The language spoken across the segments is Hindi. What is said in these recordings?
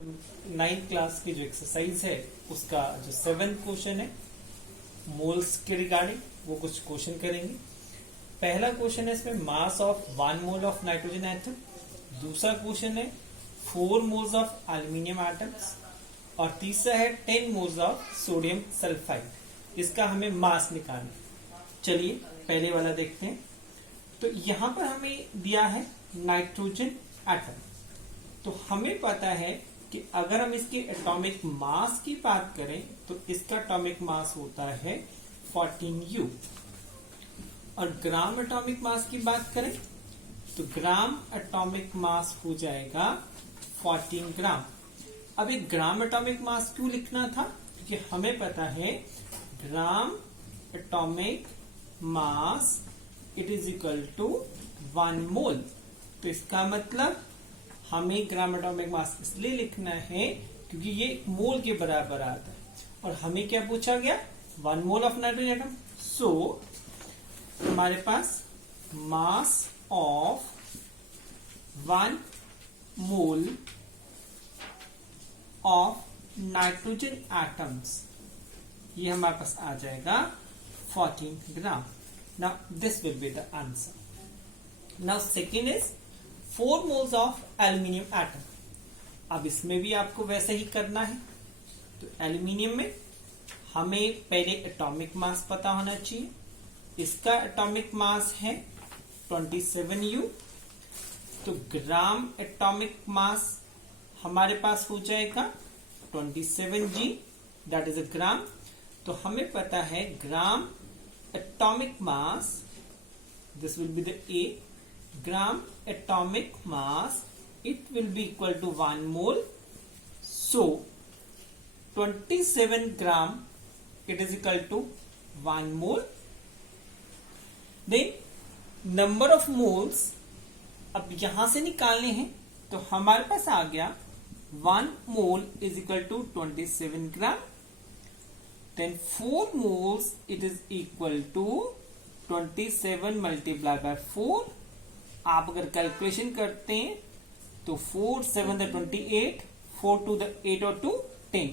नाइन्थ क्लास की जो एक्सरसाइज है उसका जो 7th क्वेश्चन है मोल्स के रिगार्डिंग वो कुछ क्वेश्चन करेंगे। पहला क्वेश्चन है इसमें मास of 1 mole of nitrogen atom. दूसरा क्वेश्चन है 4 मोल्स ऑफ एल्यूमिनियम एटम्स और तीसरा है 10 मोल्स ऑफ सोडियम सल्फाइड। इसका हमें मास निकालना है। चलिए पहले वाला देखते हैं। तो यहां पर हमें दिया है नाइट्रोजन एटम। तो हमें पता है कि अगर हम इसके एटॉमिक मास की बात करें तो इसका एटॉमिक मास होता है 14U और ग्राम एटॉमिक मास की बात करें तो ग्राम एटॉमिक मास हो जाएगा 14 ग्राम। अब एक ग्राम एटॉमिक मास क्यों लिखना था? क्योंकि हमें पता है gram atomic mass it is equal to 1 mole. तो इसका मतलब हमें ग्राम एटॉमिक मास इसलिए लिखना है क्योंकि ये मोल के बराबर आता है और हमें क्या पूछा गया 1 mole of nitrogen atom. So हमारे पास mass of 1 mole of nitrogen atoms ये हमारे पास आ जाएगा 14 gram. Now this will be the answer. Now second is 4 moles of aluminium atom. अब इसमें भी आपको वैसे ही करना है। तो एल्यूमिनियम में हमें पहले एटॉमिक मास पता होना चाहिए। इसका एटॉमिक मास है 27U। तो ग्राम एटॉमिक मास हमारे पास हो जाएगा 27G, दैट इज अ ग्राम। तो हमें पता है gram atomic mass, this will be the A, gram atomic mass it will be equal to 1 mole. So 27 gram it is equal to 1 mole. Then number of moles अब यहां से निकालने हैं तो हमारे पास आ गया 1 mole is equal to 27 gram. Then 4 moles it is equal to 27 multiplied by 4. आप अगर कैलकुलेशन करते हैं तो 4 7 28, 4 2 8 और 2 10,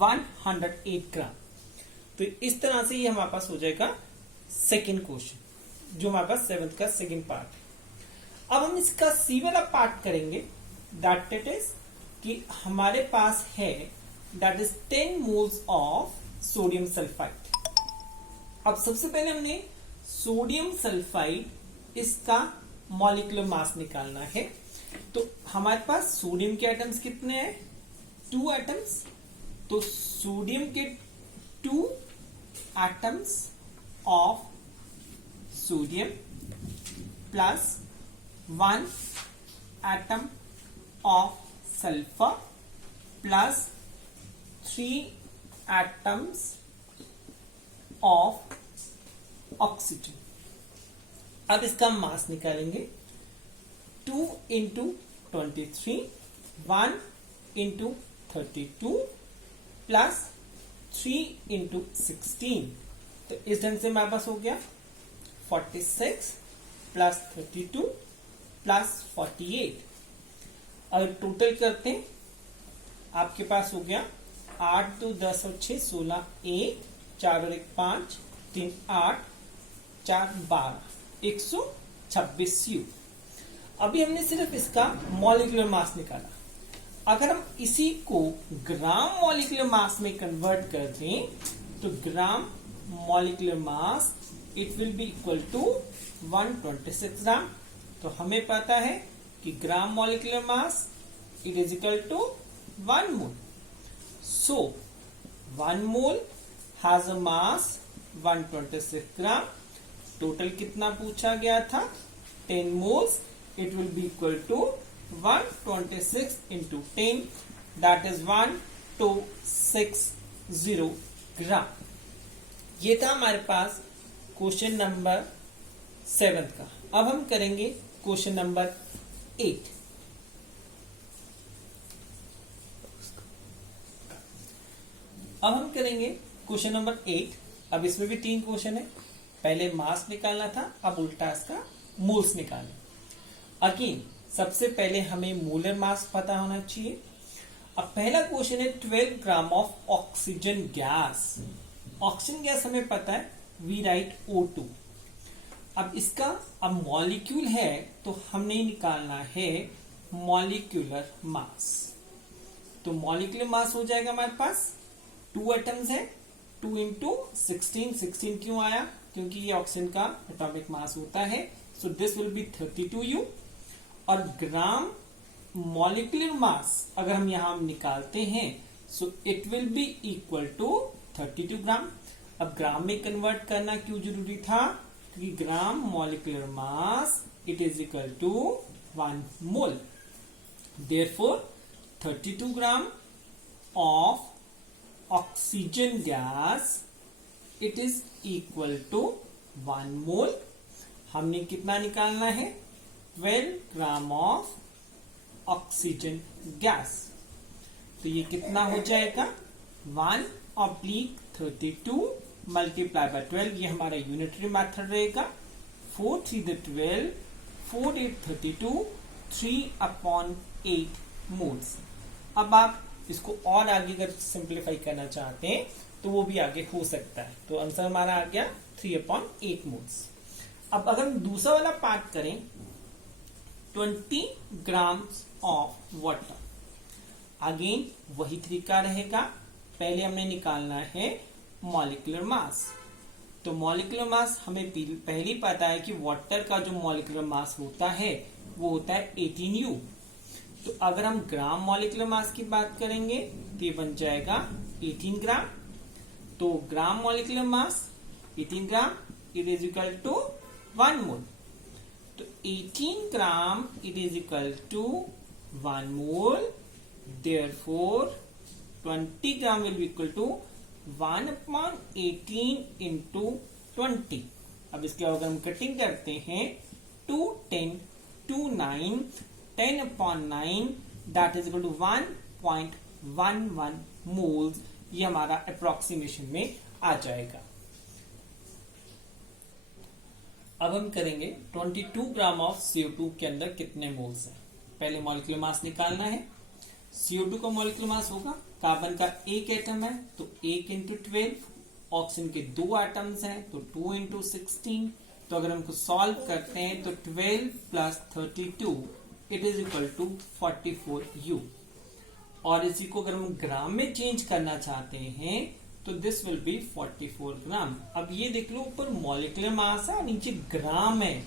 108 ग्राम। तो इस तरह से ये हमारे पास हो जाएगा सेकेंड क्वेश्चन जो हमारे पास 7th का सेकेंड पार्ट है। अब हम इसका सी वाला पार्ट करेंगे, दैट इट इज कि हमारे पास है that is 10 moles of sodium sulphide. अब सबसे पहले हमने सोडियम सल्फाइड इसका मॉलिक्यूलर मास निकालना है। तो हमारे पास सोडियम के एटम्स कितने हैं? 2 एटम्स। तो सोडियम के 2 atoms of sodium plus 1 atom of sulphur plus 3 atoms of oxygen. अब इसका मास निकालेंगे 2 इंटू 23, 1 इंटू 32 प्लस 3 इंटू 16। तो इस ढंग से हमारे पास हो गया 46 प्लस 32 प्लस 48। अगर टोटल करते हैं आपके पास हो गया 8 2 10 और 6 16, 1 4 और 1 5 3 8 4 12, 126U। अभी हमने सिर्फ इसका मॉलिक्यूलर मास निकाला। अगर हम इसी को ग्राम मॉलिक्यूलर मास में कन्वर्ट कर दें तो gram molecular mass it will be equal to 126 gram. तो हमें पता है कि gram molecular mass it is equal to 1 mole. So 1 mole has a mass 126 gram. Total कितना पूछा गया था? 10 moles. It will be equal to 126 into 10, that is 1260 gram. ये था हमारे पास क्वेश्चन नंबर 7 का। अब हम करेंगे क्वेश्चन नंबर 8। अब हम करेंगे क्वेश्चन नंबर 8। अब इसमें भी 3 क्वेश्चन है। पहले मास निकालना था, अब उल्टा इसका मोल्स निकालना। अगेन सबसे पहले हमें मोलर मास पता होना चाहिए। अब पहला क्वेश्चन है 12 ग्राम of oxygen gas. Oxygen gas हमें पता है, वी राइट O2। अब इसका अब मॉलिक्यूल है तो हमने निकालना है मॉलिक्यूलर मास। तो मॉलिक्यूलर मास हो जाएगा हमारे पास 2 एटम्स है, 2 इंटू 16 क्यों आया, क्योंकि ये ऑक्सीजन का एटॉमिक मास होता है। So this will B 32U। और ग्राम मॉलिक्यूलर मास अगर हम यहां निकालते हैं so it will be equal to 32 gram. अब ग्राम में कन्वर्ट करना क्यों जरूरी था, क्योंकि gram molecular mass it is equal to 1 mole. Therefore 32 gram of oxygen gas it is equal to 1 mole. हमने कितना निकालना है, 12 ग्राम ऑफ ऑक्सीजन गैस। तो ये कितना हो जाएगा, 1/32 मल्टीप्लाई बाय 12, ये हमारा यूनिटरी मेथड रहेगा। 4 3 12, 4 8 32, 3/8 मोल्स। अब आप इसको और आगे अगर सिंप्लीफाई करना चाहते हैं तो वो भी आगे हो सकता है। तो आंसर हमारा आ गया 3/8 मोल्स। अब अगर हम दूसरा वाला पार्ट करें, 20 ग्राम्स ऑफ वाटर, अगेन वही तरीका रहेगा। पहले हमने निकालना है मॉलिक्यूलर मास। तो मॉलिक्यूलर मास हमें पहले पता है कि वाटर का जो मॉलिक्यूलर मास होता है वो होता है 18U। तो अगर हम ग्राम मॉलिक्यूलर मास की बात करेंगे तो ये बन जाएगा 18 ग्राम। तो gram molecular mass 18 gram it is equal to 1 mole. तो 18 gram it is equal to 1 mole. Therefore 20 gram will be equal to 1/18 into 20। अब इसके अगर हम कटिंग करते हैं 2 10 2 9 10/9 that is equal to 1.11 moles. ये हमारा अप्रोक्सीमेशन में आ जाएगा। अब हम करेंगे 22 ग्राम ऑफ CO2 के अंदर कितने मोल्स हैं। पहले मॉलिक्यूलर मास निकालना है। CO2 का मॉलिक्यूलर मास होगा, कार्बन का एक एटम है तो 1 इंटू 12, ऑक्सीजन के 2 एटम्स हैं तो 2 इंटू 16। तो अगर हमको सॉल्व करते हैं तो 12 plus 32 it is equal to 44U। और इसी को अगर हम ग्राम में चेंज करना चाहते हैं तो दिस विल बी 44 ग्राम। अब ये देख लो, ऊपर मॉलिक्यूलर मास है और नीचे ग्राम है,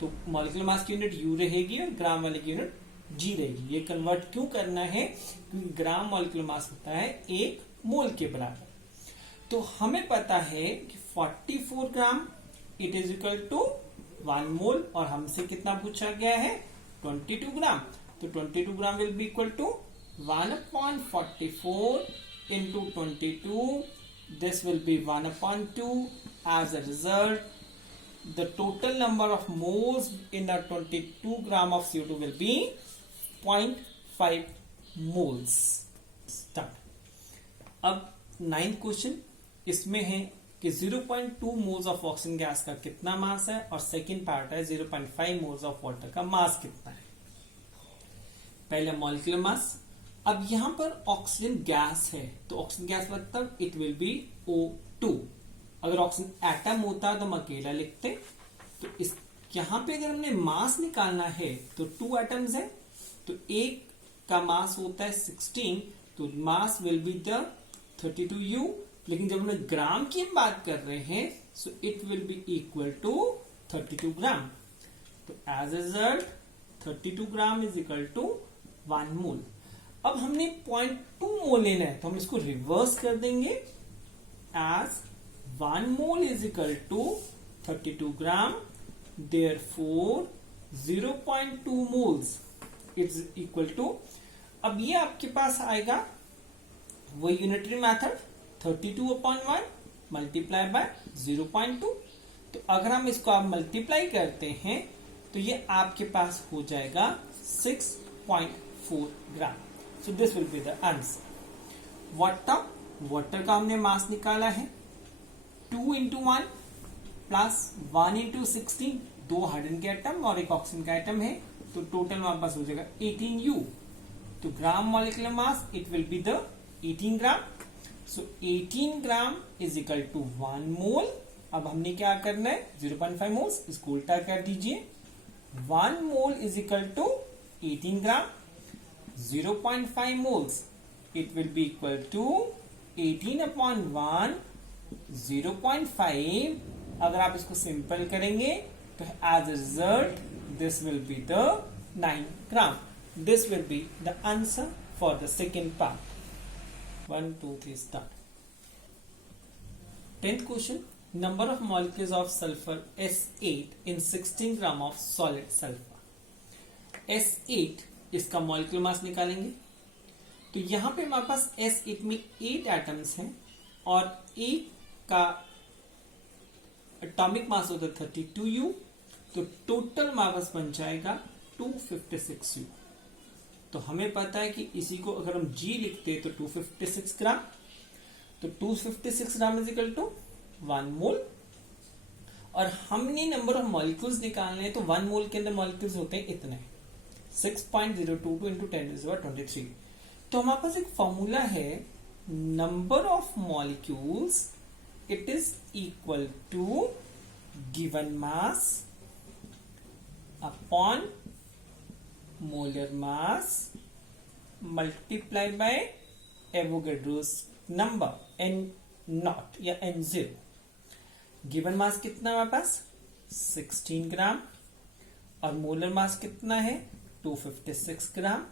तो मॉलिक्यूलर मास की यूनिट U रहेगी और ग्राम वाले की यूनिट G रहेगी। ये कन्वर्ट क्यों करना है, क्योंकि ग्राम मॉलिक्यूलर मास होता है 1 मोल के बराबर। तो हमें पता है कि 44 ग्राम इट इज इक्वल टू 1 मोल, और हमसे कितना पूछा गया है 22 ग्राम। तो 22 gram will be equal to 1/44 into 22. This will be 1/2. As a result, the total number of moles in the 22 gram of CO2 will be 0.5 moles. Start. अब 9th क्वेश्चन इसमें है कि 0.2 मोल्स ऑफ ऑक्सीजन गैस का कितना मास है, और सेकेंड पार्ट है 0.5 मोल्स ऑफ वाटर का मास कितना है। पहले मॉलिक्यूलर मास। अब यहां पर ऑक्सीजन गैस है तो ऑक्सीजन गैस मतलब इट विल बी O2। अगर ऑक्सीजन एटम होता तो हम अकेला लिखते। तो इस यहां पे अगर हमने मास निकालना है तो 2 एटम्स है तो एक का मास होता है 16, तो mass will be the 32U। लेकिन जब हम ग्राम की बात कर रहे हैं so it will be equal to 32 gram. तो as a result 32 gram is equal to 1 mole. अब हमने 0.2 मोल लेना है तो हम इसको रिवर्स कर देंगे as 1 mole is equal to 32 gram. Therefore 0.2 moles is equal to, अब ये आपके पास आएगा वो यूनिटरी मेथड 32/1 मल्टीप्लाई बाय 0.2। तो अगर हम इसको आप मल्टीप्लाई करते हैं तो ये आपके पास हो जाएगा 6.4 ग्राम। So this will be the answer. Water का हमने मास निकाला है 2 इंटू 1 प्लस 1 इंटू 16, 2 हाइड्रोजन के एटम और एक ऑक्सीजन का एटम है, तो टोटल हमारे पास हो जाएगा 18U। तो gram molecular mass it will be the 18 gram. So 18 gram is equal to 1 mole. अब हमने क्या करना है, 0.5 मोल्स, इसको उल्टा कर दीजिए. 1 mole is equal to 18 gram. 0.5 moles it will be equal to 18 upon 1 0.5. अगर आप इसको सिंपल करेंगे तो as a result this will be the 9 gram. This will be the answer for the second part. 1 2 3 start. 10th question. Number of molecules of sulfur S8 in 16 gram of solid sulfur. S8 इसका मॉलिक्यूलर मास निकालेंगे. तो यहां पे हमारे पास S8 में 8 एटम्स हैं और एक का एटॉमिक मास होता है 32U. तो टोटल हमारे पास बन जाएगा 256U. तो हमें पता है कि इसी को अगर हम G लिखते तो 256 ग्राम. तो 256 ग्राम इज इक्वल टू 1 मोल. और हमने नंबर ऑफ मॉलिक्यूल्स निकालने हैं तो 1 मोल के अंदर मॉलिक्यूल्स होते हैं इतने 6.022 into 10⁻23. तो हमारे पास एक फॉर्मूला है, number of molecules it is equal to given mass upon molar mass multiplied by Avogadro's number n not या n0. गिवन मास कितना है हमारे पास 16 ग्राम और मोलर मास कितना है 256 ग्राम.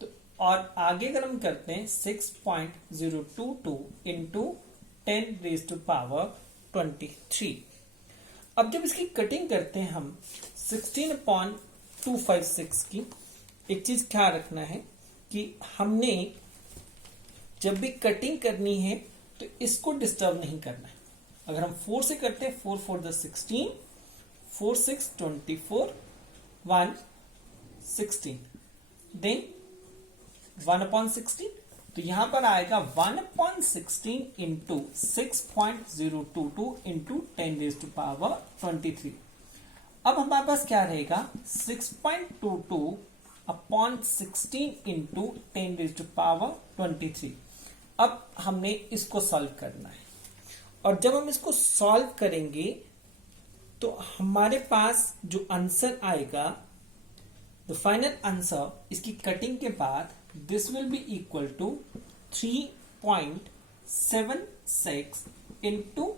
तो और आगे अगर हम करते हैं 6.022 इंटू 10⁻23. अब जब इसकी कटिंग करते हैं हम 16/256 की, एक चीज ख्याल रखना है कि हमने जब भी कटिंग करनी है तो इसको डिस्टर्ब नहीं करना है. अगर हम 4 से करते हैं 4 4 16, 4 6 24, 1 16, देन 1/16. तो यहां पर आएगा 1/16 इंटू 6.022 इंटू 10⁻23. अब हमारे पास क्या रहेगा 6.22/16 इंटू 10⁻23. अब हमने इसको सॉल्व करना है और जब हम इसको सॉल्व करेंगे तो हमारे पास जो आंसर आएगा, द फाइनल आंसर इसकी कटिंग के बाद this will be equal to 3.76 into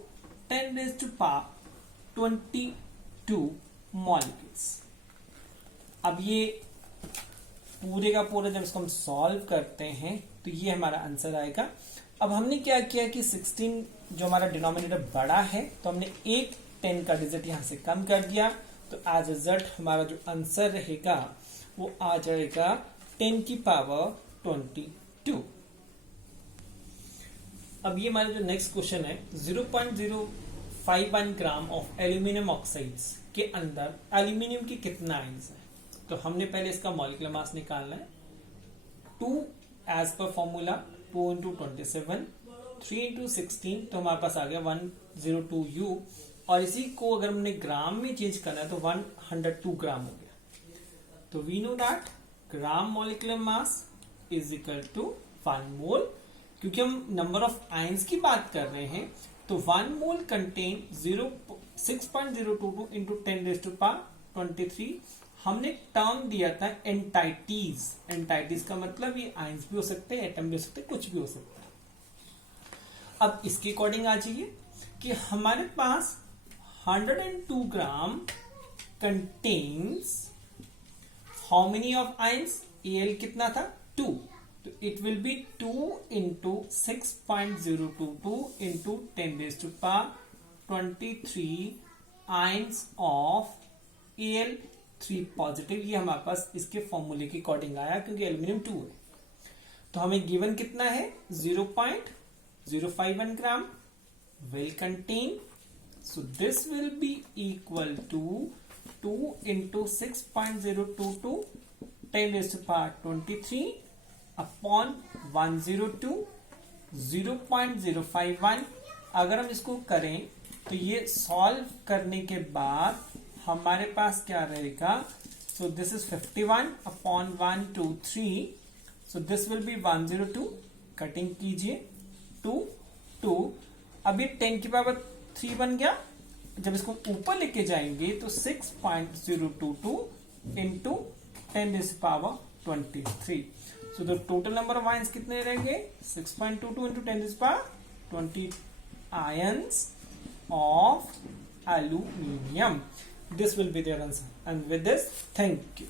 10⁻22 molecules. अब ये पूरे का पूरा जब इसको हम सॉल्व करते हैं तो ये हमारा आंसर आएगा. अब हमने क्या किया कि 16 जो हमारा डिनोमिनेटर बड़ा है तो हमने एक 10 का डिजिट यहां से कम कर दिया. तो एज अ रिजल्ट हमारा जो आंसर रहेगा वो आ जाएगा 10⁻22. अब ये हमारा जो नेक्स्ट क्वेश्चन है 0.051 ग्राम ऑफ एल्यूमिनियम ऑक्साइड्स के अंदर एल्यूमिनियम की कितना आयंस है. तो हमने पहले इसका मॉलिक्यूलर मास निकालना है. 2 as per formula 2 into 27, 3 into 16, तो हमारे पास आ गया 102U. और इसी को अगर हमने ग्राम में चेंज करना है तो 102 ग्राम हो गया. तो we know that gram molecular mass is equal to 1 mole. क्योंकि हम नंबर ऑफ आयंस की बात कर रहे हैं तो 1 मोल कंटेन 6.022 इंटू 10⁻23. हमने टर्म दिया था एंटाइटीज. एंटाइटीज का मतलब ये आयंस भी हो सकते हैं, एटम भी हो सकते हैं, कुछ भी हो सकता है. अब इसके अकॉर्डिंग आ जाइए कि हमारे पास 102 gram contains how many of ions. Al कितना था 2. तो it will be 2 into 6.022 into 10⁻23 ions of Al3 positive. ये हमारे पास इसके फॉर्मूले के अकॉर्डिंग आया क्योंकि एल्यूमिनियम 2 है. तो हमें गिवन कितना है 0.051 ग्राम will contain. So this will be equal to 2 into 6.022 10⁻23 upon 102 0.051. अगर हम इसको करें तो ये सॉल्व करने के बाद हमारे पास क्या रहेगा. So this is 51 upon 123 so this will B 102, cutting कीजिए 2 2, अब ये 10 की पावर 3 बन गया। जब इसको ऊपर लेके जाएंगे तो 6.022 into 10 is power 23। So the total number of ions कितने रहेंगे? 6.22 into 10 is power 20 ions of aluminium. This will be their answer. And with this, thank you.